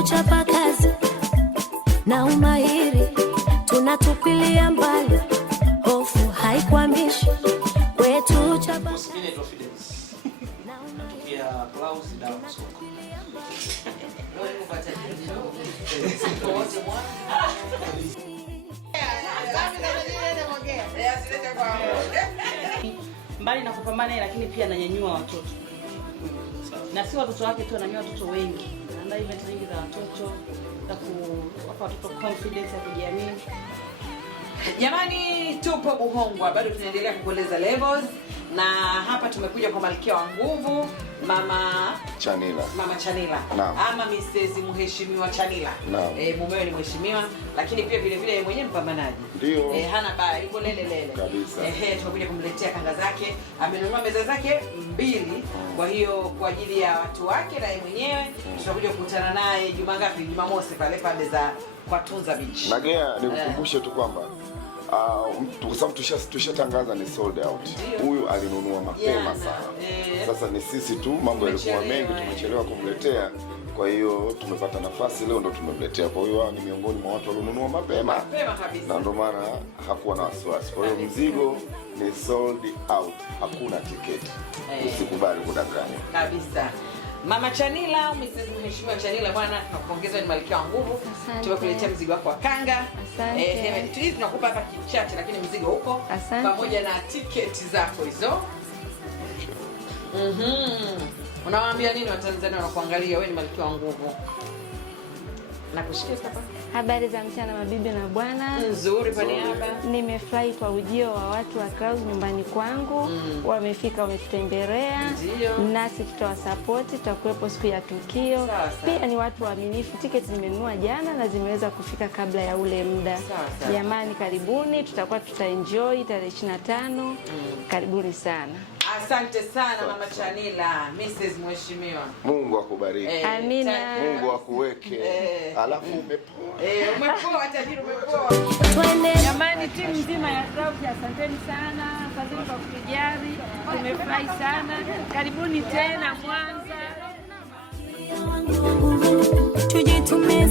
uchapa kazi na umahiri, tunatupilia mbali, hofu haikwamishi kwetu uchapa kazi. Mbali na kupambana lakini pia ananyanyua watoto. Na si watoto wake tu, ananyanyua watoto wengi. Anaandaa event nyingi za watoto, za kuwapa watoto confidence ya kujiamini. Jamani, tupo Buhongwa, bado tunaendelea kukueleza levels, na hapa tumekuja kwa malkia wa nguvu, Mama Chanila. Mama Chanila. Naam. Ama Mrs. Mheshimiwa Chanila. Naam. Mumewe ni mheshimiwa, lakini pia vile vile mwenyewe mpambanaji. Ndio. Hana baya, yuko lele. Kabisa. Tumekuja kumletea kanga zake, amenunua meza zake 2, kwa hiyo kwa ajili ya watu wake na yeye mwenyewe. Tutakuja kukutana naye Jumangapi? Jumamosi pale za kwa Tunza Beach. Nagea nikukumbushe tu kwamba kwa sababu tushatangaza ni sold out. Huyu alinunua mapema sana. Sasa ni sisi tu, mambo yalikuwa mengi, tumechelewa kumletea. Kwa hiyo tumepata nafasi leo ndo tumemletea. Kwa hiyo ni miongoni mwa watu walionunua mapema kabisa. Na ndio maana hakuwa na wasiwasi. Kwa hiyo mzigo ni sold out. Hakuna tiketi. Usikubali kudanganywa. Kabisa. Mama Chanila, Mrs. Mheshimiwa Chanila, bwana tunakupongeza, ni malkia wa nguvu. Tumekuletea mzigo wako wa kanga. Hizi tunakupa hapa kichache, lakini mzigo huko pamoja na tiketi zako hizo. Unawaambia nini Watanzania wanakuangalia? Wewe ni malkia wa nguvu. Nakushikia hapa. Habari za mchana mabibi na bwana. Nzuri kwa niaba. Nimefurahi kwa ujio wa watu wa Clouds nyumbani kwangu. Wamefika, wametutembelea. Nasi tutawasapoti, tutakuwepo siku ya tukio. Pia ni watu waaminifu. Tiketi nimenunua jana na zimeweza kufika kabla ya ule muda. Jamani, karibuni, tutaenjoy tarehe 25. Karibuni sana. Asante sana Mama Chanila, Mrs. Mheshimiwa. Mungu akubariki. Amina. Mungu akuweke. Alafu umepoa. Umepoa, tajiri umepoa. Jamani, timu nzima ya Clouds, asanteni sana. Asanteni kwa kutujali. Tumefurahi sana. Karibuni tena Mwanza. Tujitume